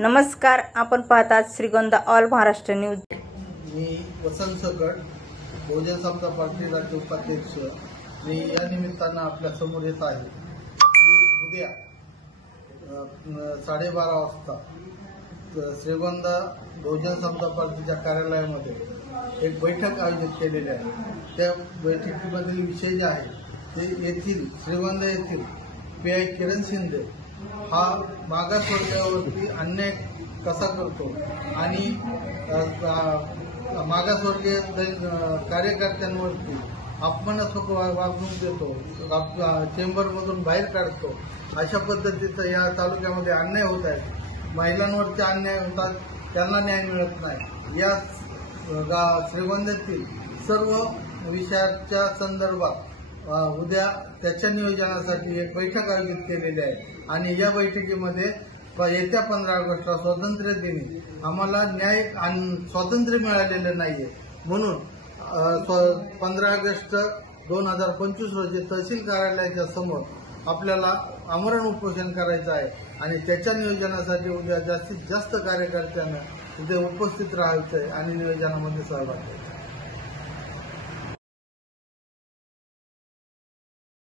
नमस्कार, आपण पाहतात श्रीगोंदा ऑल महाराष्ट्र न्यूज। मी वसंत सकट, बहुजन समता पार्टी राज्य उपाध्यक्ष। मी या निमित्तानं आपल्या समोर येत आहे की उद्या 12:30 वाजता श्रीगोंदा बहुजन समता पार्टीच्या कार्यालयामध्ये एक बैठक आयोजित केलेली आहे। त्या बैठकीमधील विषय जे आहे ते येथील श्रीगोंदा येथील पी.आय. किरण शिंदे हा मागासवर्गीयावरती अन्याय कसा करतो आणि मागासवर्गीय कार्यकर्त्यांवरती अपमानास्पद वागणूक देतो, चेंबरमधून बाहेर काढतो, अशा पद्धतीचा या तालुक्यामध्ये अन्याय होत आहे। महिलांवरती अन्याय होतात, त्यांना न्याय मिळत नाही। या श्रीगोंद्यातील सर्व विषयाच्या संदर्भात उद्या त्याच्या नियोजनासाठी एक बैठक आयोजित केलेली आहे आणि या बैठकीमध्ये येत्या 15 ऑगस्टला स्वातंत्र्य दिनी आम्हाला न्याय आणि स्वातंत्र्य मिळालेलं नाहीये, म्हणून 15 ऑगस्ट 2025 रोजी तहसील कार्यालयाच्या समोर आपल्याला आमरण उपोषण करायचं आहे आणि त्याच्या नियोजनासाठी उद्या जास्तीत जास्त कार्यकर्त्यांना तिथे उपस्थित राहायचं आहे आणि नियोजनामध्ये सहभाग घ्यायचा आहे।